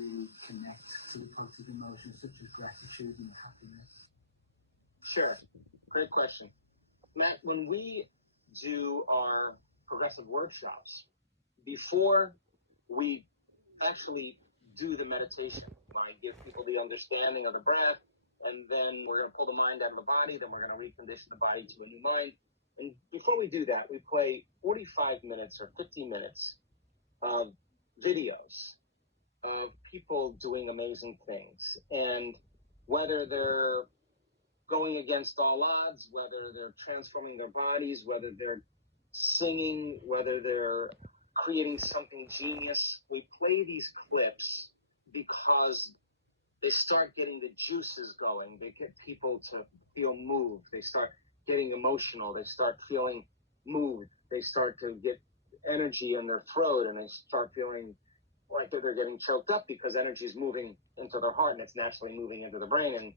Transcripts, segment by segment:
really connect to the positive emotions such as gratitude and happiness? Sure. Great question. Matt, when we do our progressive workshops, before we actually do the meditation, I give people the understanding of the breath, and then we're going to pull the mind out of the body, then we're going to recondition the body to a new mind. And before we do that, we play 45 minutes or 50 minutes of videos of people doing amazing things. And whether they're going against all odds, whether they're transforming their bodies, whether they're singing, whether they're creating something genius, we play these clips because they start getting the juices going. They get people to feel moved. They start getting emotional. They start feeling moved. They start to get energy in their throat, and they start feeling like they're getting choked up because energy is moving into their heart and it's naturally moving into the brain. And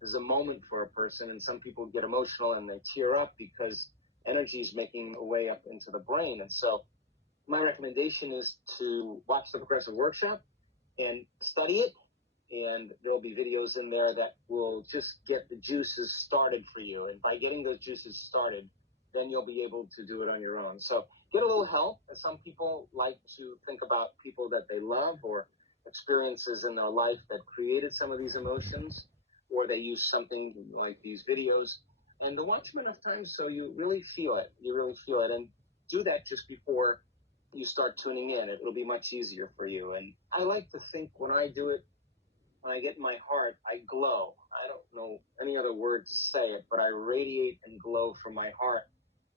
there's a moment for a person, and some people get emotional and they tear up because energy is making a way up into the brain. And so my recommendation is to watch the progressive workshop and study it. And there'll be videos in there that will just get the juices started for you. And by getting those juices started, then you'll be able to do it on your own. So get a little help. Some people like to think about people that they love or experiences in their life that created some of these emotions, or they use something like these videos. And to watch them enough times so you really feel it. You really feel it. And do that just before you start tuning in. It'll be much easier for you. And I like to think when I do it, when I get in my heart, I glow. I don't know any other word to say it, but I radiate and glow from my heart.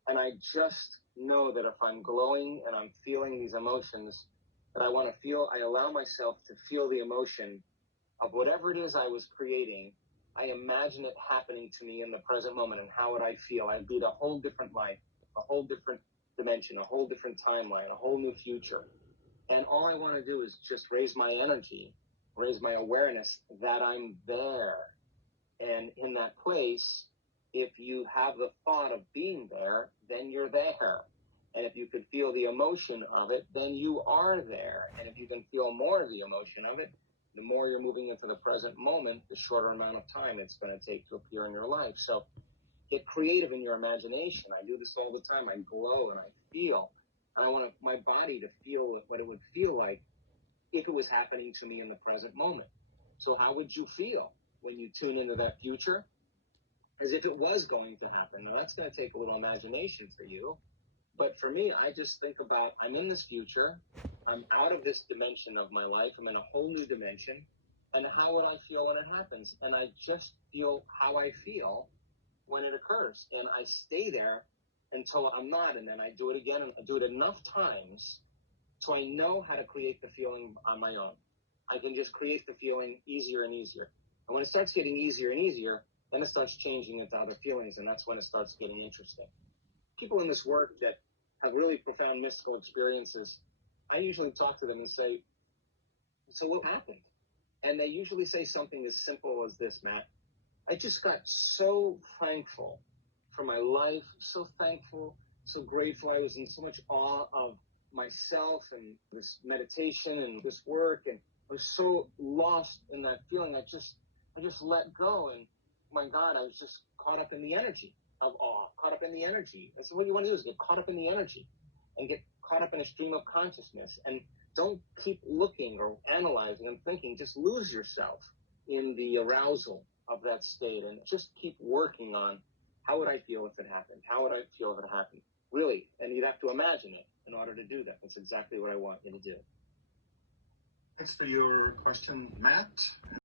And I just know that if I'm glowing and I'm feeling these emotions that I want to feel, I allow myself to feel the emotion of whatever it is I was creating. I imagine it happening to me in the present moment, and how would I feel? I'd lead a whole different life, a whole different dimension, a whole different timeline, a whole new future. And all I want to do is just raise my energy, raise my awareness that I'm there. And in that place, if you have the thought of being there, then you're there. And if you could feel the emotion of it, then you are there. And if you can feel more of the emotion of it, the more you're moving into the present moment, the shorter amount of time it's going to take to appear in your life. So get creative in your imagination. I do this all the time. I glow and I feel. And I want my body to feel what it would feel like if it was happening to me in the present moment. So how would you feel when you tune into that future? As if it was going to happen. Now that's going to take a little imagination for you. But for me, I just think about, I'm in this future. I'm out of this dimension of my life. I'm in a whole new dimension. And how would I feel when it happens? And I just feel how I feel when it occurs. And I stay there until I'm not. And then I do it again. And I do it enough times so I know how to create the feeling on my own. I can just create the feeling easier and easier. And when it starts getting easier and easier, then it starts changing into other feelings. And that's when it starts getting interesting. People in this work that have really profound mystical experiences, I usually talk to them and say, so what happened? And they usually say something as simple as this, Matt. I just got so thankful for my life, so thankful, so grateful. I was in so much awe of myself and this meditation and this work, and I was so lost in that feeling. I just let go, and my God, I was just caught up in the energy of awe, caught up in the energy. And so what you want to do is get caught up in the energy and get caught up in a stream of consciousness, and don't keep looking or analyzing and thinking. Just lose yourself in the arousal of that state and just keep working on, how would I feel if it happened? How would I feel if it happened? Really, and you'd have to imagine it in order to do that. That's exactly what I want you to do. Thanks for your question, Matt.